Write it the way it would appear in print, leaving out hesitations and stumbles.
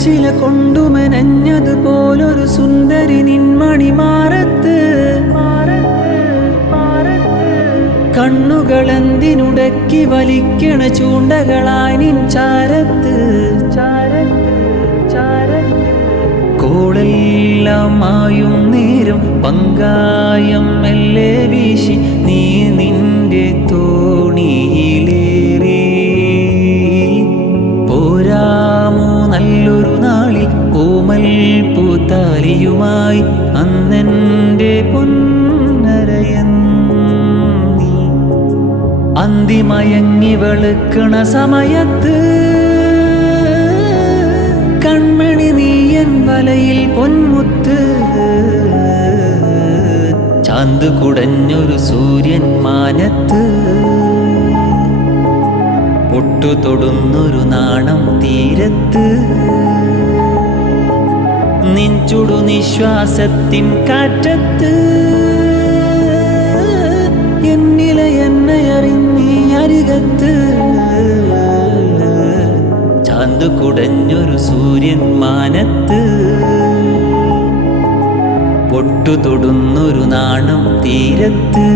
ശില കൊണ്ടുമെനഞ്ഞതുപോലൊരു സുന്ദരി നിൻമണിമാറത്ത്. കണ്ണുകളെന്തിനുടക്കി വലിക്കണ ചൂണ്ടകളായി നിൻ ചാരത്ത്. കോളെല്ലാം മായും നേരം പങ്കായം മെല്ലെ വീശി നീ നിന്റെ തോണിയിലേറി. പോരാമോ നല്ലൊരു നാളിൽ ഓമൽ പൂത്താലിയുമായി അന്നെൻ്റെ പൊന്നരയൻ നീ. അന്തിമയങ്ങി വെളുക്കണ സമയത്ത് കൺമണി നീയൻ വലയിൽ പൊന്മുത്ത്. ചാന്ത് കുടഞ്ഞൊരു സൂര്യൻ മാനത്ത്. പൊട്ടു തൊടുന്നൊരു നാണം തീരത്ത്. നിൻ ചുടു നിശ്വാസത്തിൻ കാറ്റത്ത്. എന്നില എന്നെ അറിഞ്ഞീ അരികത്ത്. ചാന്ത് കുടഞ്ഞൊരു സൂര്യൻ മാനത്ത്. പൊട്ടു തൊടുന്നൊരു നാണം തീരത്ത്.